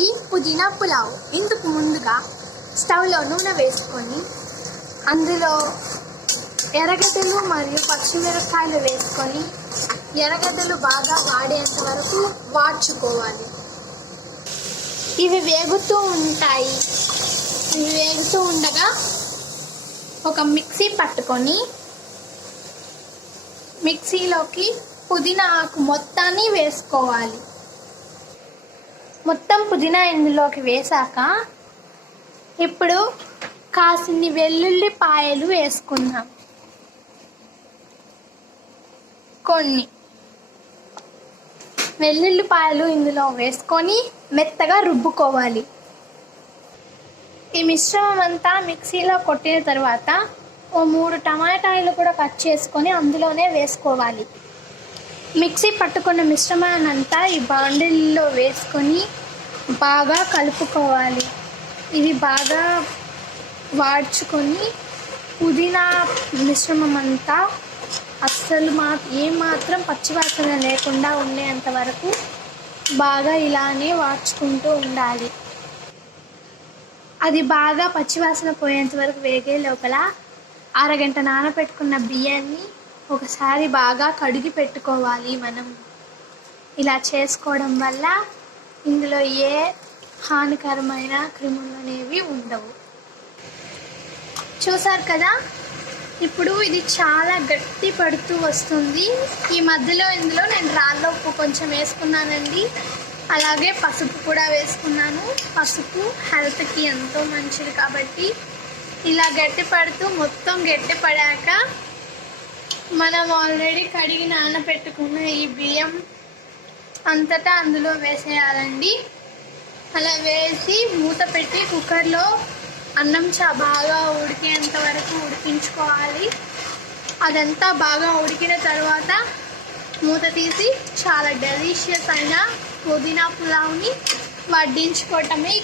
ఇది పుదీనా పులావ్. ఇందుకు ముందుగా స్టవ్లో నూనె వేసుకొని అందులో ఎర్రగడ్డలు మరియు పచ్చిమిరపకాయలు వేసుకొని ఎర్రగడ్డలు బాగా వాడేంత వరకు వాడ్చుకోవాలి. ఇవి వేగుతూ ఉంటాయి. ఇవి వేగుతూ ఉండగా ఒక మిక్సీ పట్టుకొని మిక్సీలోకి పుదీనా ఆకు మొత్తాన్ని వేసుకోవాలి. మొత్తం పుదీనా ఇందులోకి వేసాక ఇప్పుడు కాసిన్ని వెల్లుల్లిపాయలు వేసుకుందాం. కొన్ని వెల్లుల్లిపాయలు ఇందులో వేసుకొని మెత్తగా రుబ్బుకోవాలి. ఈ మిశ్రమం అంతా మిక్సీలో కొట్టిన తర్వాత ఓ 3 టమాటాలు కూడా కట్ చేసుకొని అందులోనే వేసుకోవాలి. మిక్సీ పట్టుకున్న మిశ్రమాన్నంతా ఈ బాండిల్లో వేసుకొని బాగా కలుపుకోవాలి. ఇవి బాగా వాడ్చుకొని పుదీనా మిశ్రమం అంతా అస్సలు ఏమాత్రం పచ్చివాసన లేకుండా ఉండేంత వరకు బాగా ఇలానే వాడ్చుకుంటూ ఉండాలి. అది బాగా పచ్చివాసన పోయేంత వరకు వేగే లోపల అరగంట నానబెట్టుకున్న బియ్యాన్ని ఒకసారి బాగా కడిగి పెట్టుకోవాలి. మనం ఇలా చేసుకోవడం వల్ల ఇందులో ఏ హానికరమైన క్రిములు అనేవి ఉండవు. చూసారు కదా, ఇప్పుడు ఇది చాలా గట్టి పడుతూ వస్తుంది. ఈ మధ్యలో ఇందులో నేను రాళ్ళ ఉప్పు కొంచెం వేసుకున్నానండి. అలాగే పసుపు కూడా వేసుకున్నాను. పసుపు హెల్త్కి ఎంతో మంచిది కాబట్టి ఇలా గట్టి పడుతూ మొత్తం గట్టి పడాక మనం ఆల్రెడీ కడిగి నానబెట్టుకున్న ఈ బియ్యం అంతటా అందులో వేసేయాలండి. అలా వేసి మూత పెట్టి కుక్కర్లో అన్నం బాగా ఉడికేంత వరకు ఉడికించుకోవాలి. అదంతా బాగా ఉడికిన తర్వాత మూత తీసి చాలా డెలీషియస్ అయిన పుదీనా పులావ్ని వడ్డించుకోవటమే.